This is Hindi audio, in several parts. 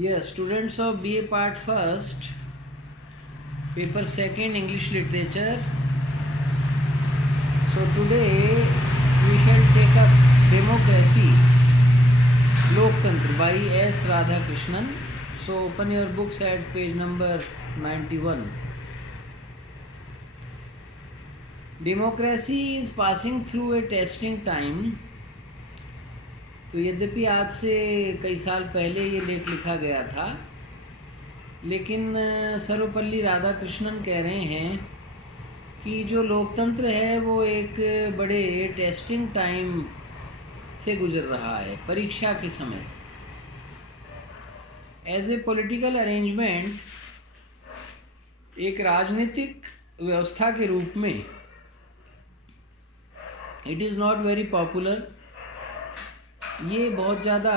Yes, students of BA Part First, Paper Second, English Literature. So today we shall take up Democracy, Loktantra by S. Radhakrishnan. So open your books at page number 91. Democracy is passing through a testing time. तो यद्यपि आज से कई साल पहले ये लेख लिखा गया था, लेकिन सर्वपल्ली राधाकृष्णन कह रहे हैं कि जो लोकतंत्र है वो एक बड़े टेस्टिंग टाइम से गुजर रहा है, परीक्षा के समय से। एज ए पॉलिटिकल अरेंजमेंट, एक राजनीतिक व्यवस्था के रूप में it is not very popular, ये बहुत ज़्यादा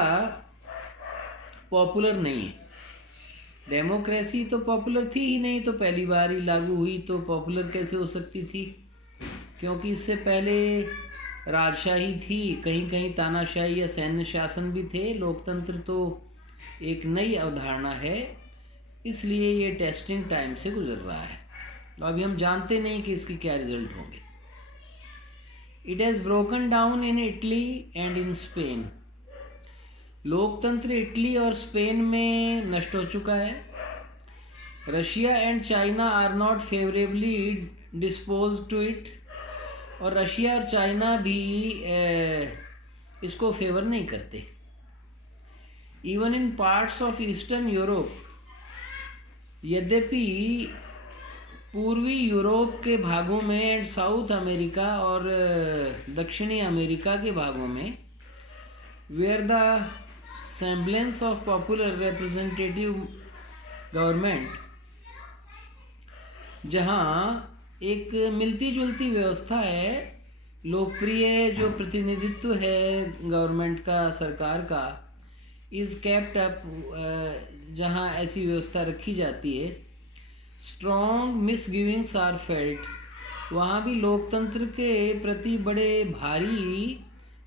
पॉपुलर नहीं है। डेमोक्रेसी तो पॉपुलर थी ही नहीं, तो पहली बार ही लागू हुई तो पॉपुलर कैसे हो सकती थी, क्योंकि इससे पहले राजशाही थी, कहीं कहीं तानाशाही या सैन्य शासन भी थे। लोकतंत्र तो एक नई अवधारणा है, इसलिए ये टेस्टिंग टाइम से गुजर रहा है। तो अभी हम जानते नहीं कि इसके क्या रिजल्ट होंगे। It has broken down in Italy and in Spain. लोकतंत्र इटली और स्पेन में नष्ट हो चुका है। Russia and China are not favourably dispose to it, और रशिया और चाइना भी इसको फेवर नहीं करते। Even in parts of eastern Europe, यद्यपि पूर्वी यूरोप के भागों में एंड साउथ अमेरिका और दक्षिणी अमेरिका के भागों में, where the semblance of popular representative government, जहाँ एक मिलती जुलती व्यवस्था है, लोकप्रिय जो प्रतिनिधित्व है गवर्नमेंट का, सरकार का, इज़ केप्ट अप, जहाँ ऐसी व्यवस्था रखी जाती है। स्ट्रॉन्ग मिसगिविंग्स आर फेल्ट, वहाँ भी लोकतंत्र के प्रति बड़े भारी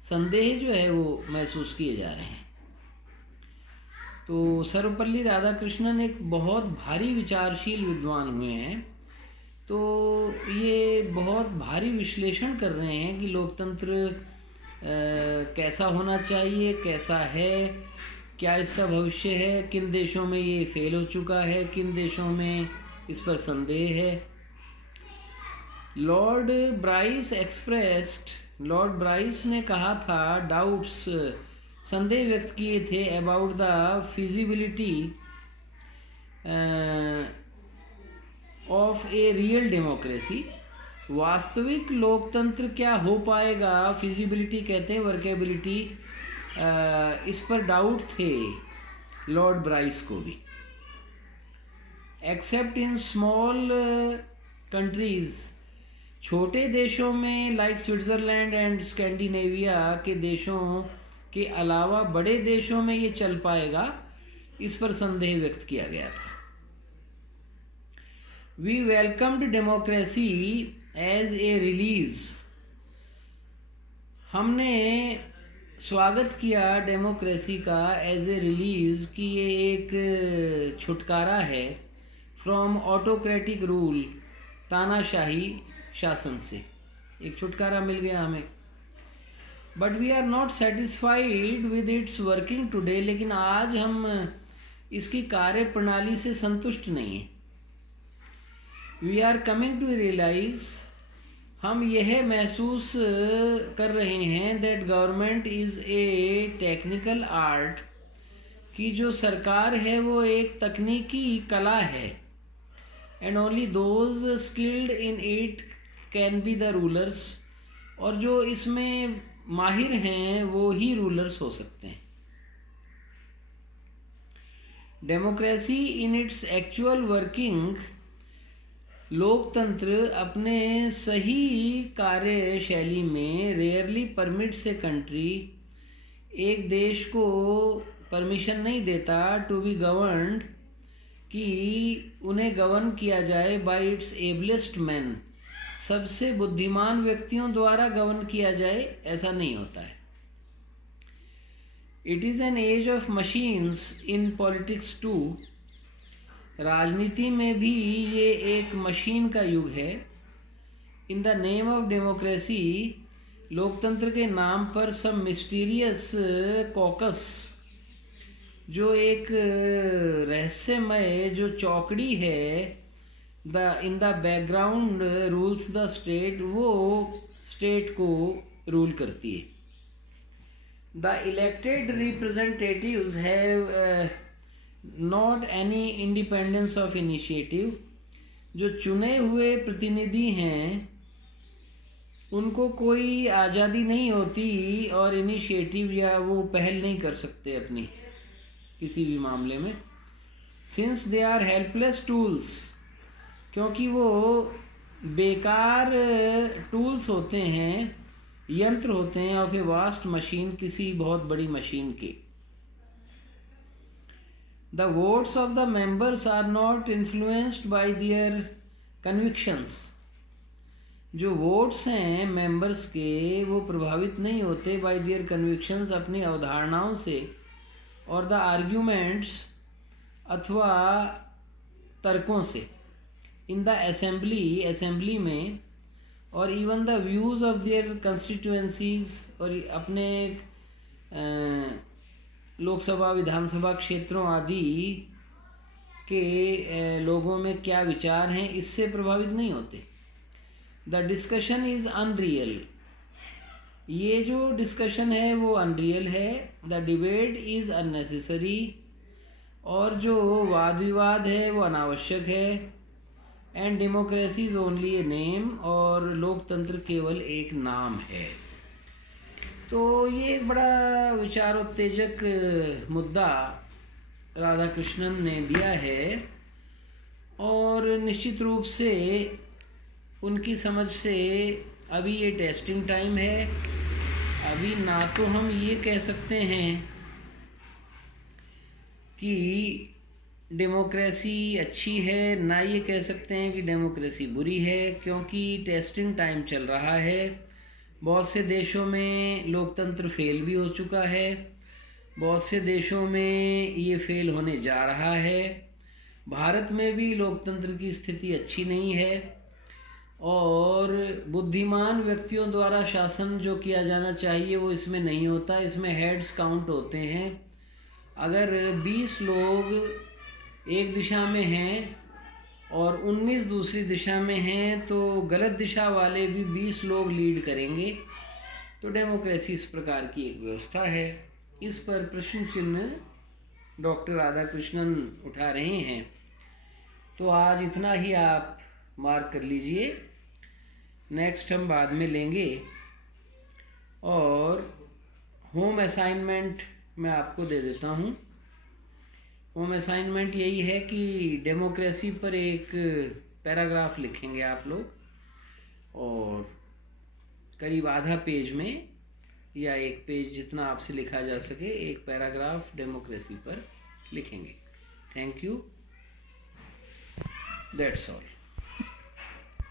संदेह जो है वो महसूस किए जा रहे हैं। तो सर्वपल्ली राधाकृष्णन एक बहुत भारी विचारशील विद्वान हुए हैं, तो ये बहुत भारी विश्लेषण कर रहे हैं कि लोकतंत्र कैसा होना चाहिए, कैसा है, क्या इसका भविष्य है, किन देशों में ये फेल हो चुका है, किन देशों में इस पर संदेह है। लॉर्ड ब्राइस ने कहा था, डाउट्स, संदेह व्यक्त किए थे about the feasibility of a real democracy, वास्तविक लोकतंत्र क्या हो पाएगा, फिजिबिलिटी कहते हैं वर्केबिलिटी, इस पर डाउट थे लॉर्ड ब्राइस को भी। एक्सेप्ट इन स्मॉल कंट्रीज, छोटे देशों में लाइक स्विट्ज़रलैंड एंड स्कैंडिनेविया के देशों के अलावा बड़े देशों में ये चल पाएगा, इस पर संदेह व्यक्त किया गया था। We welcomed democracy as a release, हमने स्वागत किया डेमोक्रेसी का एज ए रिलीज, कि ये एक छुटकारा है फ्रॉम ऑटोक्रेटिक रूल, तानाशाही शासन से एक छुटकारा मिल गया हमें। But we are not satisfied with its working today, लेकिन आज हम इसकी कार्य प्रणाली से संतुष्ट नहीं हैं। We are coming to realise, हम यह महसूस कर रहे हैं that government is a technical art, कि जो सरकार है वो एक तकनीकी कला है, and only those skilled in it can be the rulers, और जो इसमें माहिर हैं वो ही रूलर्स हो सकते हैं। Democracy in its actual working, लोकतंत्र अपने सही कार्यशैली में रेयरली परमिट्स ए कंट्री, एक देश को परमिशन नहीं देता टू बी गवर्नड, कि उन्हें गवर्न किया जाए बाय इट्स एबलेस्ट मैन, सबसे बुद्धिमान व्यक्तियों द्वारा गवर्न किया जाए, ऐसा नहीं होता है। It is an age of machines in politics too. राजनीति में भी ये एक मशीन का युग है। In the name of democracy, लोकतंत्र के नाम पर सब मिस्टीरियस कॉकस, जो एक रहस्यमय जो चौकड़ी है, in the background rules the state, वो स्टेट को रूल करती है। The elected representatives have not any independence of initiative. जो चुने हुए प्रतिनिधि हैं उनको कोई आज़ादी नहीं होती और इनिशिएटिव या वो पहल नहीं कर सकते अपनी किसी भी मामले में। Since they are helpless tools, क्योंकि वो बेकार टूल्स होते हैं, यंत्र होते हैं ऑफ ए वास्ट मशीन, किसी बहुत बड़ी मशीन के। The votes of the members are not influenced by their convictions. जो वोट्स हैं मेंबर्स के, वो प्रभावित नहीं होते बाय देयर कन्विक्शंस, अपनी अवधारणाओं से, और द आर्ग्यूमेंट्स अथवा तर्कों से। इन द असेंबली में, और even the views of their constituencies, और अपने लोकसभा विधानसभा क्षेत्रों आदि के लोगों में क्या विचार हैं, इससे प्रभावित नहीं होते। The discussion is unreal. ये जो डिस्कशन है वो अनरियल है। The debate is unnecessary. और जो वाद विवाद है वो अनावश्यक है। And democracy is only a name. और लोकतंत्र केवल एक नाम है। तो ये एक बड़ा विचारोत्तेजक मुद्दा राधा कृष्णन ने दिया है, और निश्चित रूप से उनकी समझ से अभी ये टेस्टिंग टाइम है। अभी ना तो हम ये कह सकते हैं कि डेमोक्रेसी अच्छी है, ना ये कह सकते हैं कि डेमोक्रेसी बुरी है, क्योंकि टेस्टिंग टाइम चल रहा है। बहुत से देशों में लोकतंत्र फेल भी हो चुका है, बहुत से देशों में ये फेल होने जा रहा है। भारत में भी लोकतंत्र की स्थिति अच्छी नहीं है, और बुद्धिमान व्यक्तियों द्वारा शासन जो किया जाना चाहिए वो इसमें नहीं होता। इसमें हेड्स काउंट होते हैं। अगर 20 लोग एक दिशा में हैं और 19 दूसरी दिशा में हैं, तो गलत दिशा वाले भी 20 लोग लीड करेंगे। तो डेमोक्रेसी इस प्रकार की एक व्यवस्था है। इस पर प्रश्न चिन्ह डॉक्टर राधा कृष्णन उठा रहे हैं। तो आज इतना ही आप मार्क कर लीजिए, नेक्स्ट हम बाद में लेंगे। और होम असाइनमेंट मैं आपको दे देता हूँ। होम असाइनमेंट यही है कि डेमोक्रेसी पर एक पैराग्राफ लिखेंगे आप लोग, और करीब आधा पेज में या एक पेज जितना आपसे लिखा जा सके एक पैराग्राफ डेमोक्रेसी पर लिखेंगे। Thank you, that's all.